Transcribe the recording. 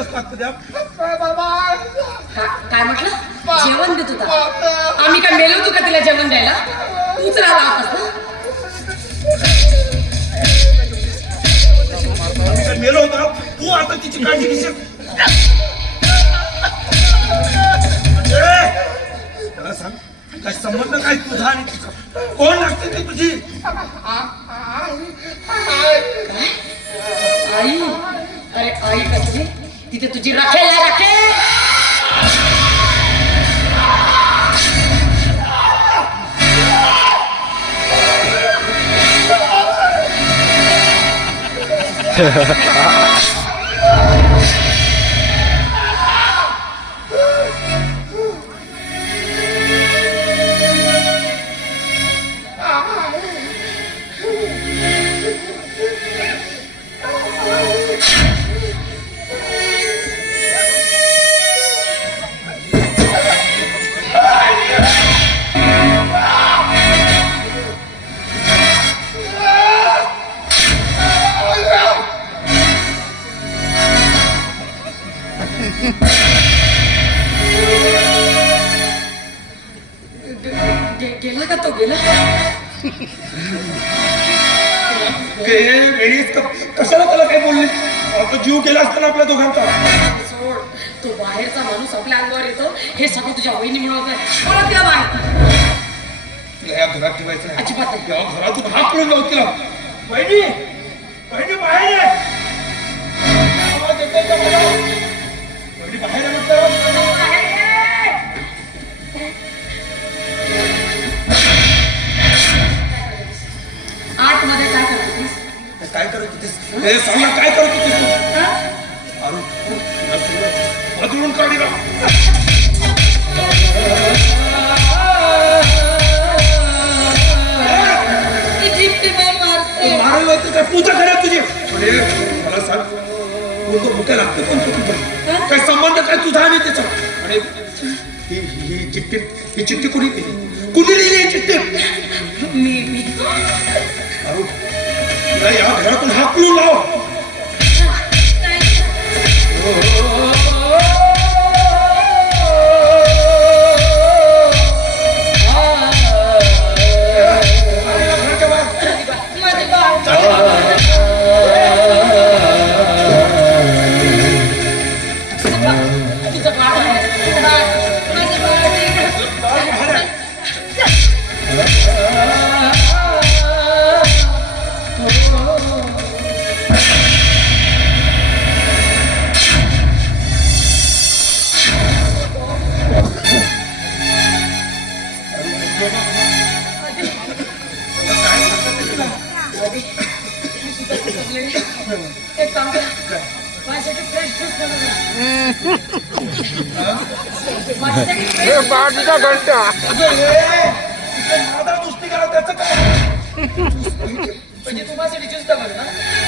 कसं लागतं द्या काय म्हटलं जेवण देत होता आम्ही काय मेलो होतो का तिला जेवण द्यायला तूच राहिला आम्ही काय मेलो होता तू आता तिची काळजी घेशील त्याला सांग काय संबंध काय तुझा आणि तिचा कोण लागते ती तुझी आई अरे आई कसली तिथे तुझी राखेल ना राखेल गेला का तो गेला कशाला त्याला काय बोलली जीव गेला असताना आपल्या दोघांचा सोड तो बाहेरचा माणूस आपल्या अंगावर येतो हे सगळं तुझ्या वहिनीमुळे होत परत तिला बाहेर तिला या घरात ठेवायचं अजिबात नाही या घरातून हात पडून जाऊ तिला वहिनी वहिनी बाहेर आहे आवाज येतोय का मला वहिनी बाहेर आहे म्हटलं आतमध्ये काय करत होतीस काय करत होतीस हे सांग ना काय करत होतीस तू अरुण बदलून काढी ना मारायला काय पूजा करा तुझी मला सांग कोणतं मुक्या लागतं कोणतं तुझं काय संबंध काय तुझा आणि त्याचा आणि ही चिठ्ठी कुणी दिली कुणी लिहिली ही चिठ्ठी मी अरुण तुला या घरातून हात पिळून लाव बाटलीचा घंटा माझा कुस्ती करा त्याचं काय म्हणजे तुम्हाला ज्यूस का बरं ना